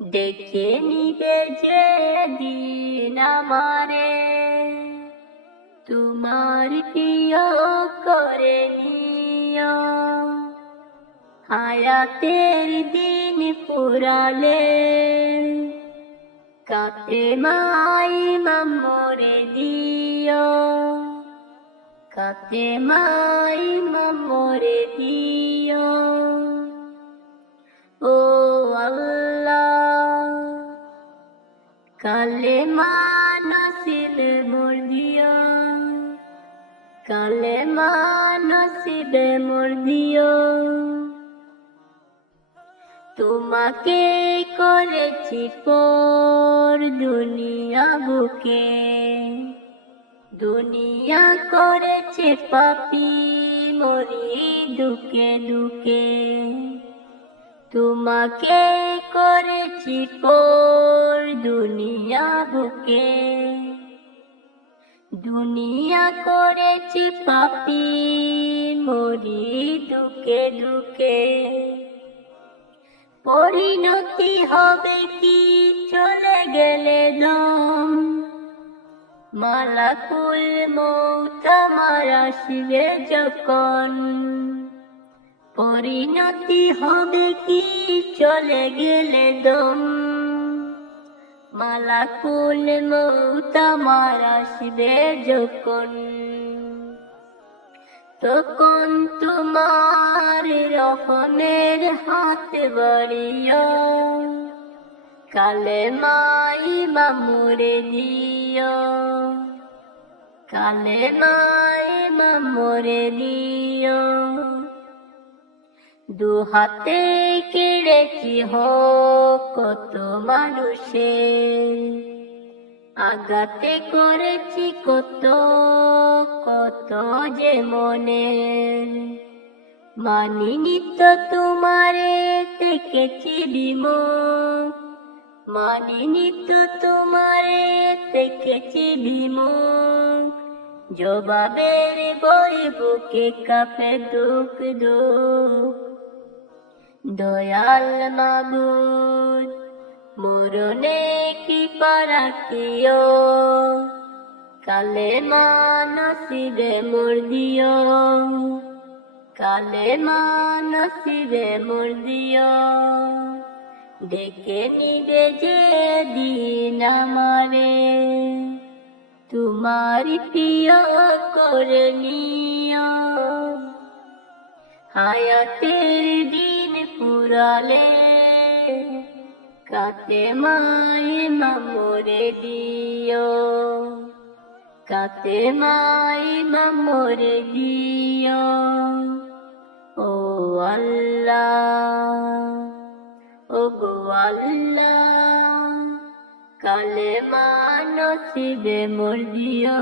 ডেকে নিবে যে দিন আমারে, তোমার প্রিয় করে নিও। হায়াতের দিন পুরালে কাতে মাই মামরে দিও, কাতে মাই মামরে দিও। ও আল্লাহ, কালেমা নসিব মোর দিও, কালেমা নসিব মোর দিও। তোমাকে করেছি পর দুনিয়া বুকে, দুনিয়া করেছে পাপী মরি দুকে দুকে। তোমাকে করেছি পর দুনিয়া বুকে, দুনিয়া করেছি পাপী মরি দুকে দুকে। পরিণতি হবে কি চলে গেলে দম, মালাকুল মউত আমার আসবে যখন। পরিণতি হবে কি চলে গেলে দম, মালাকুল মউত আমার আসবে যখন। তখন তোমার রহমের হাত বাড়িও, কালেমাই মামুরে দিও, কালেমাই মামুরে দিও। দু হাতে কেড়েছি হোক কত মানুষের, আঘাতে করেছি কত কত যে মনের। মানিনি তো তোমারে দেখেছি বিমুখ, মানিনি তো তোমারে দেখেছি বিমুখ। জবাবের বই বুকে কাঁপে দুঃখ দুঃখ। দয়াল মাবুদ মরণে কৃপা রাখিও, কালেমা নসিবে মোর দিও, কালেমা নসিবে মোর দিও। ডেকে নিবে যে দিন আমারে, তোমার প্রিয় করে নিও। হায়াতের দিন পুরালে কাতে মাই মামরে দিও, কাতে মাই মামরে দিও। ও আল্লাহ, ও গো আল্লাহ, কালেমা নসিবে মোর দিও।